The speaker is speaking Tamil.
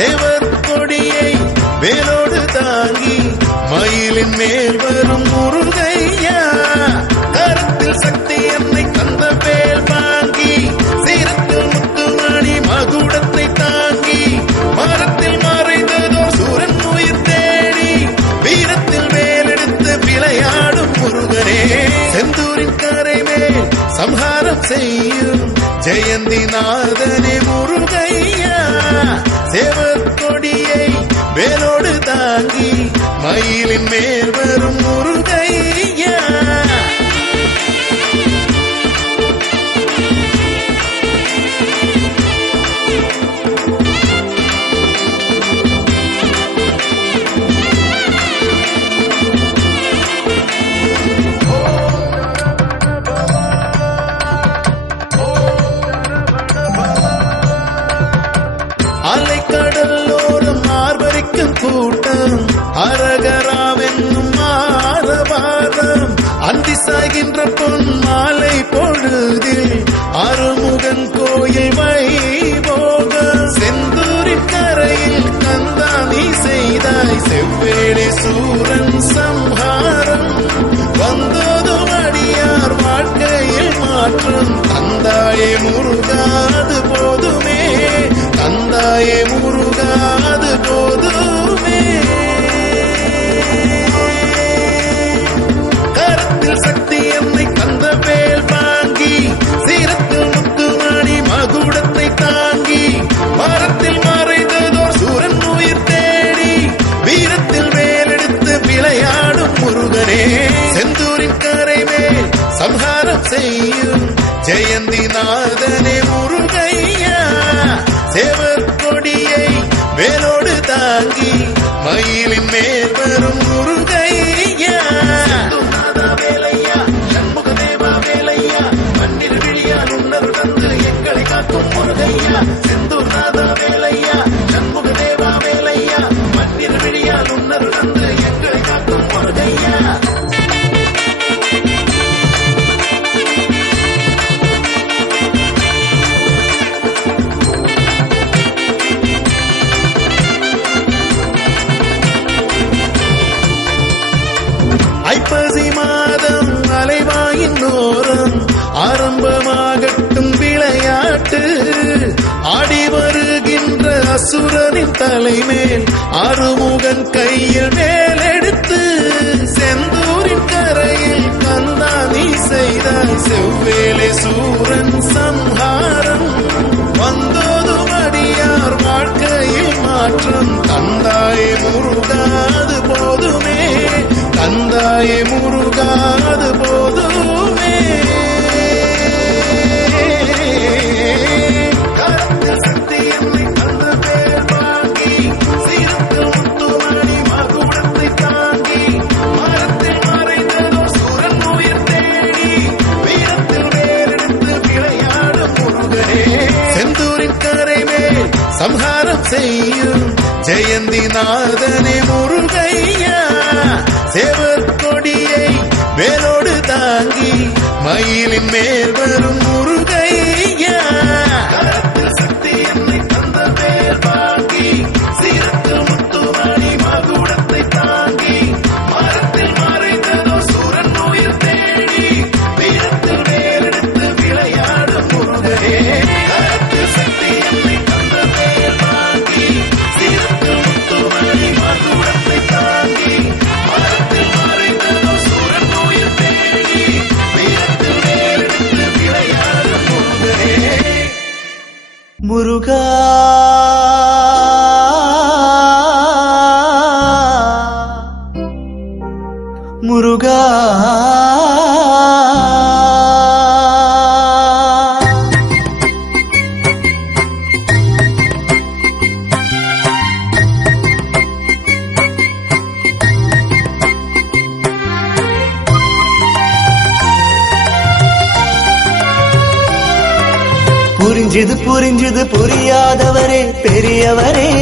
சேவர் கொடியை வேலோடு தாங்கி மயிலின் மேல் வரும் முருகையா கருத்தில் சக்தி என்னை தந்த வேல் வாங்கி சீரத்தில் முத்துமணி மகுடத்தை தாங்கி மரத்தில் மறைந்ததோ சூரன் உயிர் தேடி வீரத்தில் வேலெடுத்து விளையாடும் முருகனே செந்தூரின் கரை மேல் சம்ஹாரம் செய்யும் ஜெயந்தி நாதனே முருகையா சேவர் கொடியை வேலோடு தாங்கி மயிலின் மேல் வரும் முருகையா அலைக்கடலோரம் ஆர்வரிக்கும் கூட்டம் அரகராவென்னும் ஆரவாரம் அந்தி சாய்கின்ற பொன் மாலை பொழுதில் அருமுகன் கோயில் வைபோகம் செந்தூரின் கரையில் கந்தா நீ செய்தாய் செவ்வேளை சூரன் சம்ஹாரம் வந்தோதும் அடியார் வாழ்க்கையில் மாற்றம் தந்தாயே முருகாது போதுமே தந்தாயே முருகாது போதுமே கருத்தில் சக்தி என்னை தந்த வேல் வாங்கி சீரத்தில் முத்துமணி மகுடத்தை தாங்கி மரத்தில் மறைந்ததோர் சூரன் உயிர் தேடி வீரத்தில் வேலெடுத்து விளையாடும் முருகனே செந்தூரின் கரை மேல் சம்ஹாரம் செய்யும் ஜெயந்தி நாதனே முருகையா சேவர் கொடியை வேலோடு தாங்கி மயிலின் மேல் வரும் முருகையா வேலையா சண்முகதேவா வேலையா மண்ணில் விழியால் உணர்வு தந்து எங்களை காக்கும் முருகையா செந்தூர் நாதா வேலையா சண்முகதேவா வேலையா மண்ணில் விழியால் உணர்வு தந்து எங்களை காக்கும் முருகையா ஐப்பசி மாதம் அலைவாயின் ஓரம் ஆரம்பமாகட்டும் விளையாட்டு ஆடி வருகின்ற அசுரனின் தலைமேல் அருமுகன் கையில் மேலெடுத்து செந்தூரின் கரையில் கந்தா நீ செய்தாய் செவ்வேளை சூரன் சம்ஹாரம் வந்தோதும் அடியார் வாழ்க்கையில் மாற்றம் தந்தாயே முருகாது போதுமே தந்தாயே முருகாது போதுமே கருத்தில் சக்தி என்னை தந்த வேல் வாங்கி சீரத்தில் முத்துமணி மகுடத்தை தாங்கி மரத்தில் மறைந்ததோ சூரன் உயிர் தேடி வீரத்தில் வேலெடுத்து விளையாடும் முருகனே செந்தூரின் கரை மேல் சம்ஹாரம் செய்யும் ஜெயந்தி நாதனே முருகையா சேவர் கொடியை வேலோடு தாங்கி மயிலின் மேல் வரும் முருகையா கருத்தில் சக்தி என்னை தந்த வேல் வாங்கி சீரத்தில் முத்துமணி மகுடத்தை தாங்கி மரத்தில் மறைந்ததோ சூரன் உயிர் தேடி வீரத்தில் வேலெடுத்து விளையாடும் முருகனே கருத்தில் சக்தி என்னை தந்த வேல் வாங்கி சீரத்தில் முத்துமணி மகுடத்தை தாங்கி மரத்தில் மறைந்ததோ சூரன் உயிர் தேடி வீரத்தில் வேலெடுத்து விளையாடும் முருகனே முருகா முருகா புரிஞ்சது புரிஞ்சது புரியாதவரே பெரியவரே